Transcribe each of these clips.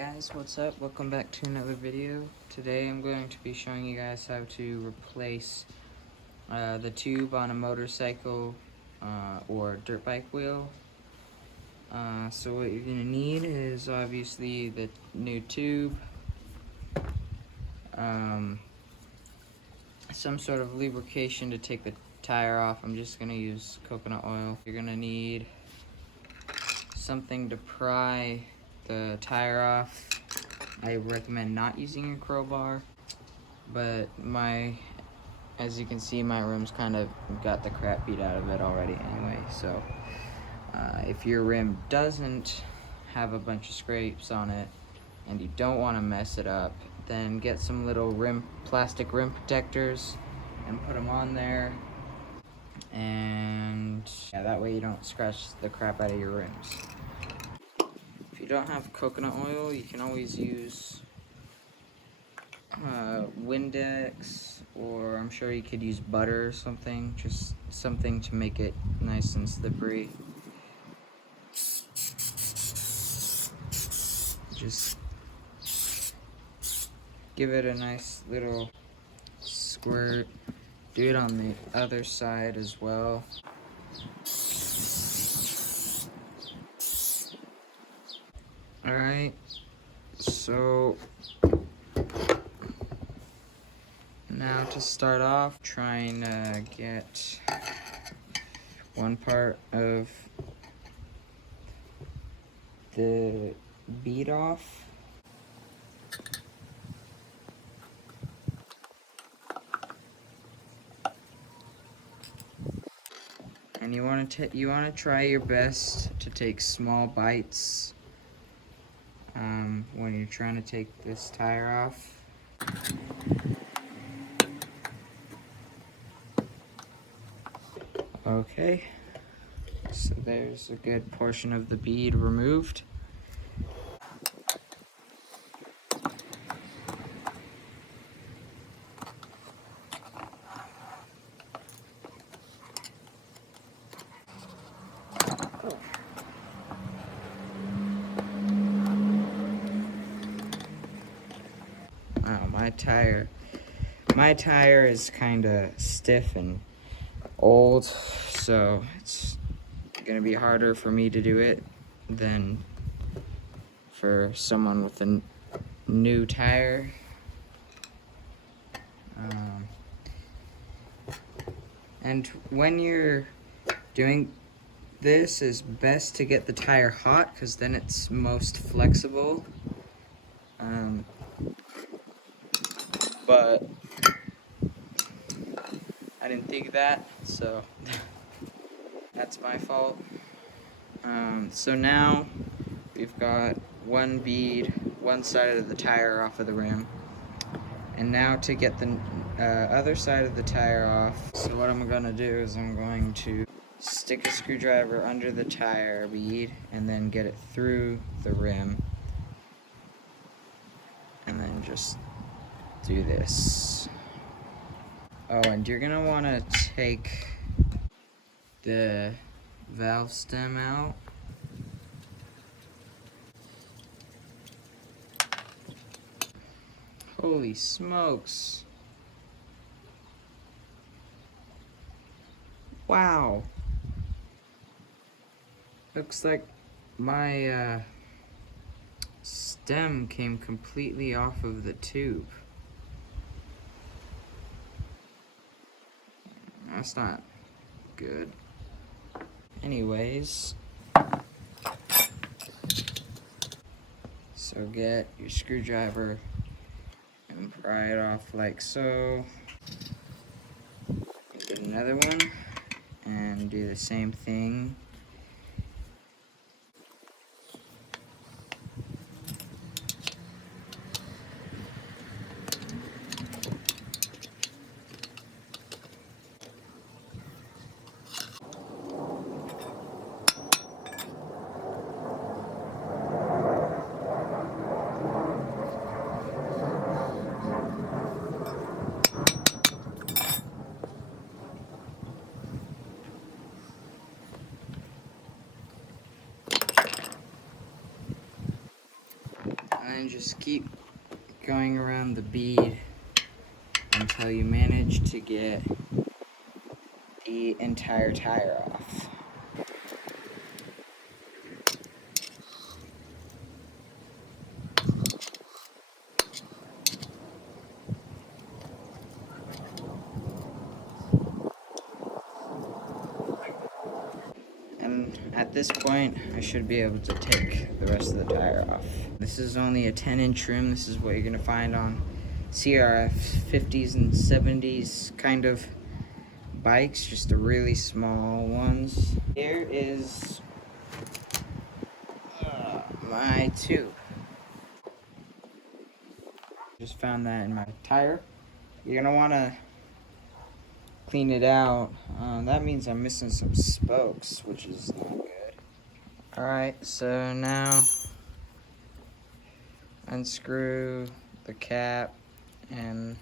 Guys, what's up? Welcome back to another video. Today I'm going to be showing you guys how to replace the tube on a motorcycle or dirt bike wheel. So what you're going to need is obviously the new tube, some sort of lubrication to take the tire off. I'm just going to use coconut oil. You're going to need something to pry the tire off. I recommend not using a crowbar, but as you can see, my rim's kind of got the crap beat out of it already anyway. So if your rim doesn't have a bunch of scrapes on it and you don't want to mess it up, then get some little plastic rim protectors and put them on there, and yeah, that way you don't scratch the crap out of your rims. If you don't have coconut oil, you can always use Windex, or I'm sure you could use butter or something, just something to make it nice and slippery. Just give it a nice little squirt. Do it on the other side as well. Alright, so now to start off, trying to get one part of the bead off. And you want to try your best to take small bites when you're trying to take this tire off. Okay, so there's a good portion of the bead removed. Wow, my tire is kind of stiff and old, so it's gonna be harder for me to do it than for someone with a new tire. And when you're doing this, it's best to get the tire hot, because then it's most flexible. But I didn't think of that, so that's my fault. So now we've got one bead, one side of the tire off of the rim, and now to get the other side of the tire off, so what I'm going to do is I'm going to stick a screwdriver under the tire bead and then get it through the rim, and then just do this. Oh, and you're going to want to take the valve stem out. Holy smokes. Wow. Looks like my stem came completely off of the tube. That's not good. Anyways, so get your screwdriver and pry it off like so. Get another one and do the same thing. And just keep going around the bead until you manage to get the entire tire off. And at this point, I should be able to take the rest of the tire off. This is only a 10-inch rim. This is what you're gonna find on CRF 50s and 70s kind of bikes, just the really small ones. Here is my tube. Just found that in my tire. You're gonna wanna clean it out. That means I'm missing some spokes, which is not good. Alright, so now unscrew the cap and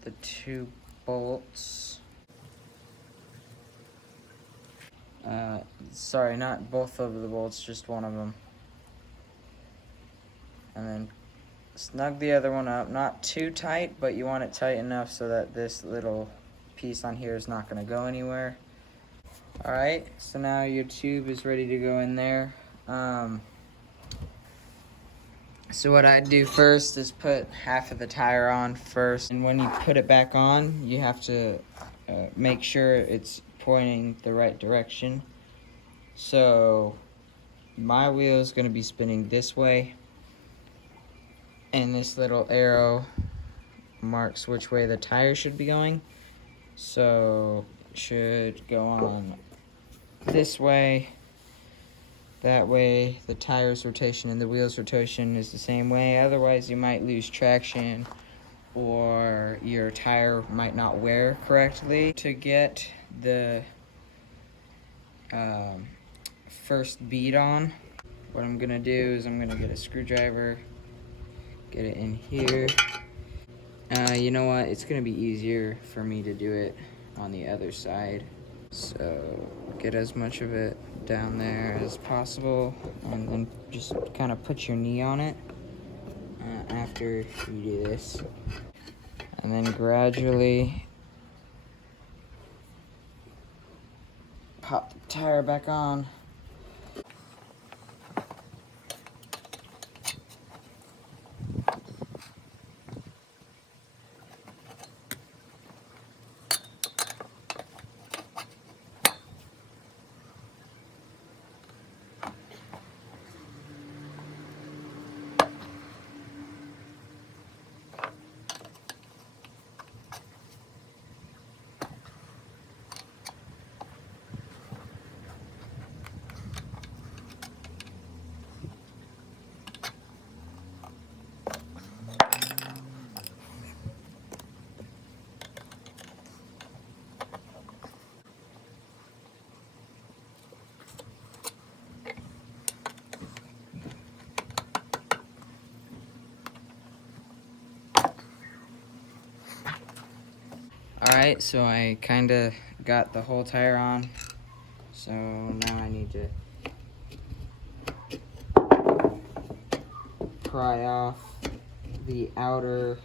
the 2 bolts. Sorry, not both of the bolts, just one of them. And then snug the other one up. Not too tight, but you want it tight enough so that this little piece on here is not going to go anywhere. Alright, so now your tube is ready to go in there. So what I do first is put half of the tire on first, and when you put it back on, you have to make sure it's pointing the right direction. So my wheel is going to be spinning this way, and this little arrow marks which way the tire should be going. So it should go on this way. That way the tire's rotation and the wheel's rotation is the same way. Otherwise you might lose traction or your tire might not wear correctly. To get the first bead on, what I'm gonna do is I'm gonna get a screwdriver, get it in here. You know what, it's gonna be easier for me to do it on the other side. So get as much of it down there as possible, and then just kind of put your knee on it after you do this, and then gradually pop the tire back on. Alright, so I kind of got the whole tire on, so now I need to pry off the outer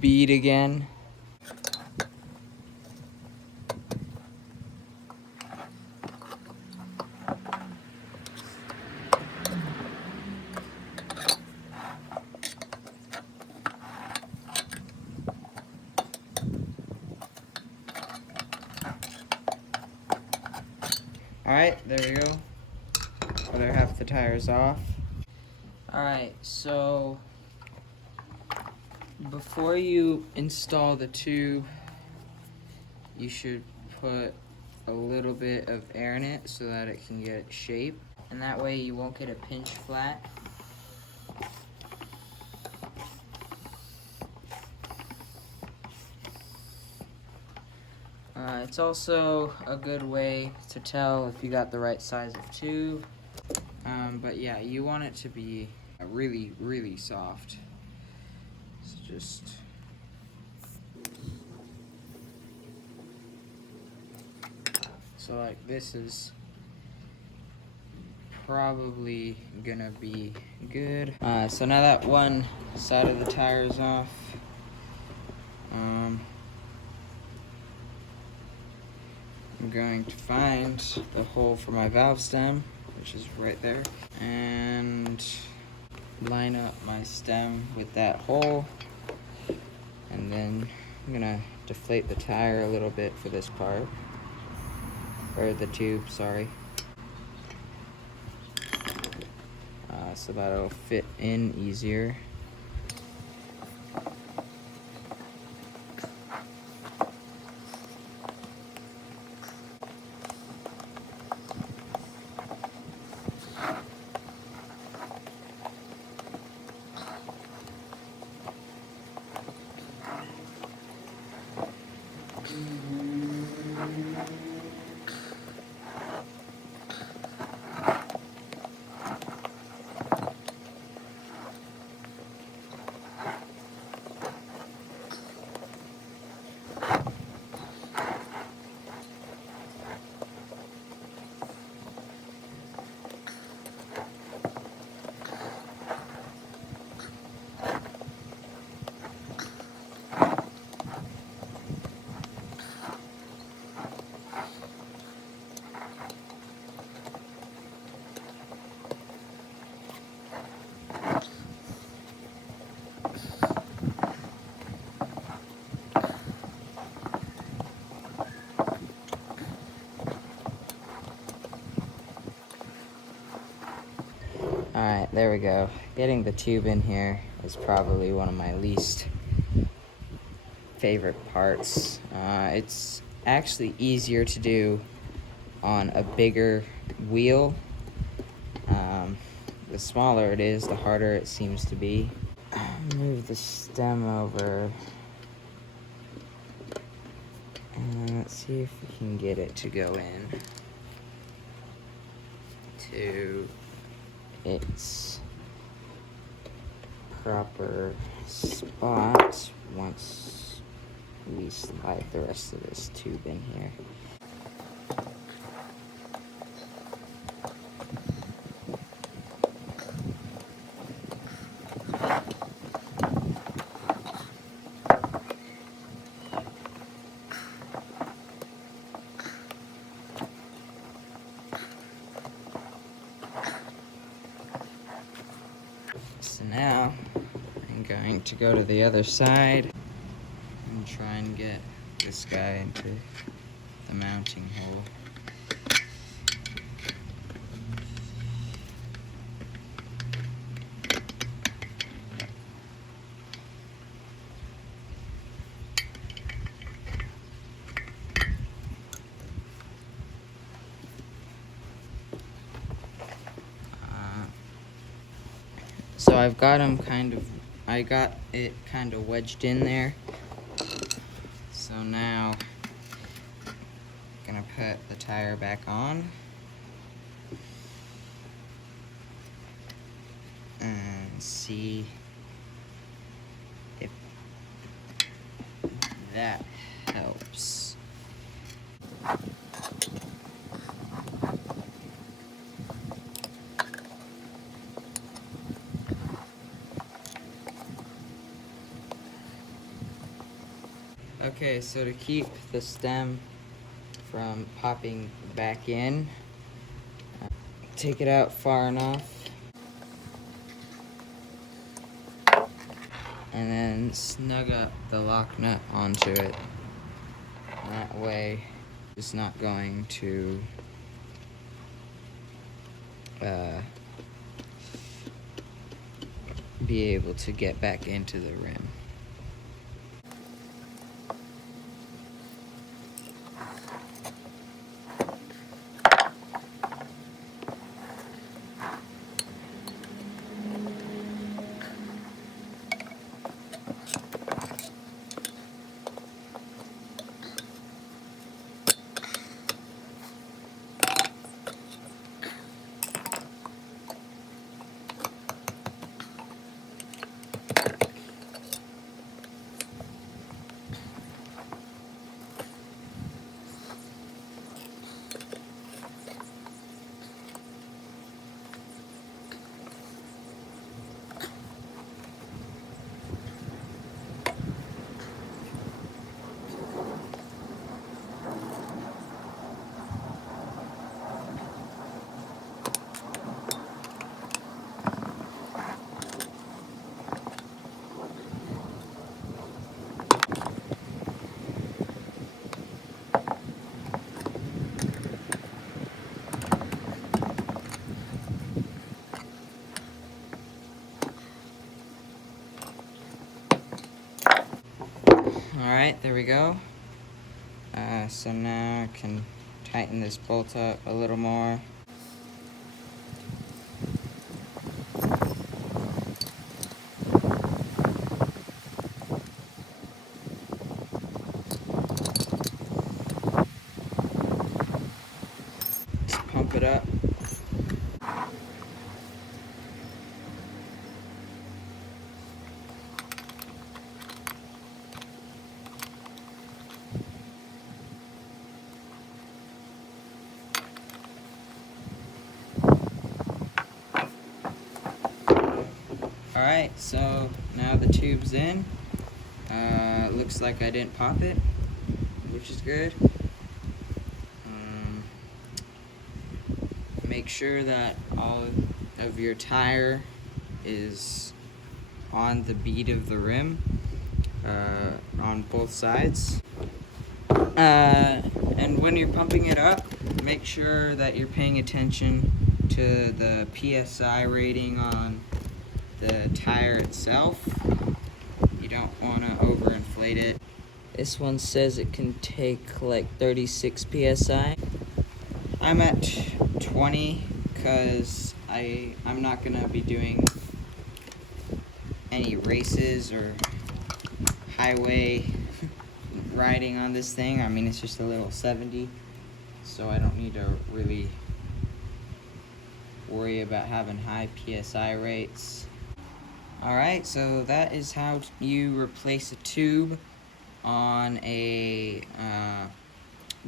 bead again. Alright, there we go. Other half the tire's off. Alright, so before you install the tube, you should put a little bit of air in it so that it can get shape, and that way you won't get a pinch flat. It's also a good way to tell if you got the right size of tube. But yeah, you want it to be really, really soft. It's just... So like this is probably gonna be good. So now that one side of the tire is off, I'm going to find the hole for my valve stem, which is right there, and line up my stem with that hole, and then I'm gonna deflate the tire a little bit for this part, or the tube, sorry. So that it'll fit in easier. Alright, there we go. Getting the tube in here is probably one of my least favorite parts. It's actually easier to do on a bigger wheel. The smaller it is, the harder it seems to be. Move the stem over. And let's see if we can get it to go in to its proper spot once we slide the rest of this tube in here. So now I'm going to go to the other side and try and get this guy into the mounting hole. So I've got him I got it kind of wedged in there. So now I'm gonna put the tire back on and see if that helps. Okay, so to keep the stem from popping back in, take it out far enough and then snug up the lock nut onto it. And that way it's not going to be able to get back into the rim. There we go. So now I can tighten this bolt up a little more. Just pump it up. Alright, so now the tube's in. Looks like I didn't pop it, which is good. Make sure that all of your tire is on the bead of the rim, on both sides. And when you're pumping it up, make sure that you're paying attention to the PSI rating on the tire itself. You don't want to overinflate it. This one says it can take like 36 PSI. I'm at 20 because I'm not gonna be doing any races or highway riding on this thing. I mean, it's just a little 70, so I don't need to really worry about having high PSI rates. Alright, so that is how you replace a tube on a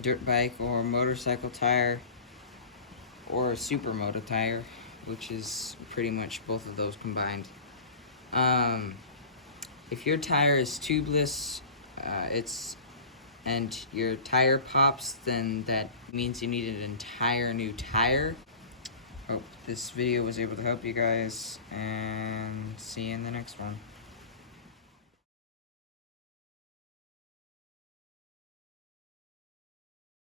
dirt bike or motorcycle tire, or a supermoto tire, which is pretty much both of those combined. If your tire is tubeless, and your tire pops, then that means you need an entire new tire. Hope this video was able to help you guys, and see you in the next one.